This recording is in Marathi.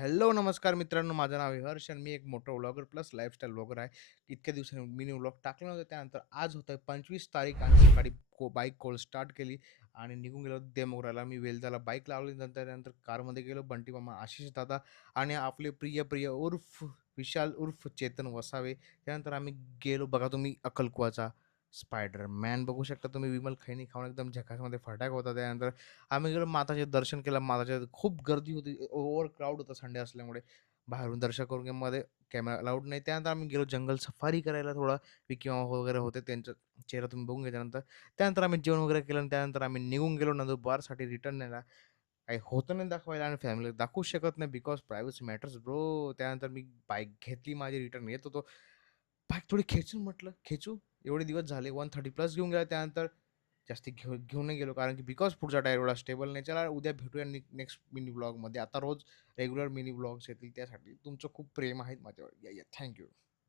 हॅलो, नमस्कार मित्रांनो. माझं नाव आहे हर्ष आणि मी एक मोठा व्लॉगर प्लस लाईफस्टाईल व्लॉगर आहे. इतक्या दिवसांनी मिनी व्लॉग टाकला नव्हता. त्यानंतर आज होतं 25 तारीख आणि सकाळी बाईक कॉल स्टार्ट केली आणि निघून गेलो देमोगराला. मी वेल्दाला बाईक लावली. नंतर त्यानंतर कारमध्ये गेलो. बंटी मामा, आशिष दादा आणि आपले प्रिय उर्फ विशाल उर्फ चेतन वसावे. त्यानंतर आम्ही गेलो बघा तुम्ही अक्कलकुवाचा स्पायडरमॅन बघू शकता तुम्ही. विमल खैनी खाऊन एकदम झकासमध्ये फटाक होता. त्यानंतर आम्ही गेलो माताचे दर्शन केलं. माताच्या खूप गर्दी होती. ओव्हर क्राउड होता संडे असल्यामुळे. बाहेरून दर्शन करून घे मध्ये कॅमेरा अलाउड नाही. त्यानंतर आम्ही गेलो जंगल सफारी करायला थोडा. विकी मामा वगैरे होते. त्यांचा चेहरा तुम्ही बघून घ्या त्यानंतर. त्यानंतर आम्ही जेवण वगैरे केलं आणि त्यानंतर आम्ही निघून गेलो नंदुरबारसाठी रिटर्न न्यायला. काही होतं नाही दाखवायला आणि फॅमिलीला दाखवूच शकत नाही बिकॉज प्रायव्हसी मॅटर्स ब्रो. त्यानंतर मी बाईक घेतली माझी रिटर्न येत होतो. बाईक थोडी खेचून म्हटलं खेचू. एवढे दिवस झाले 130 प्लस घेऊन गेला. त्यानंतर जास्ती घेऊन नाही गेलो कारण की बिकॉज पुढचा टायर एवढा स्टेबल नाही. चला उद्या भेटूया नेक्स्ट मिनी ब्लॉगमध्ये. आता रोज रेग्युलर मिनी ब्लॉग्स येतील त्यासाठी तुमचं खूप प्रेम आहे माझ्यावर. या थँक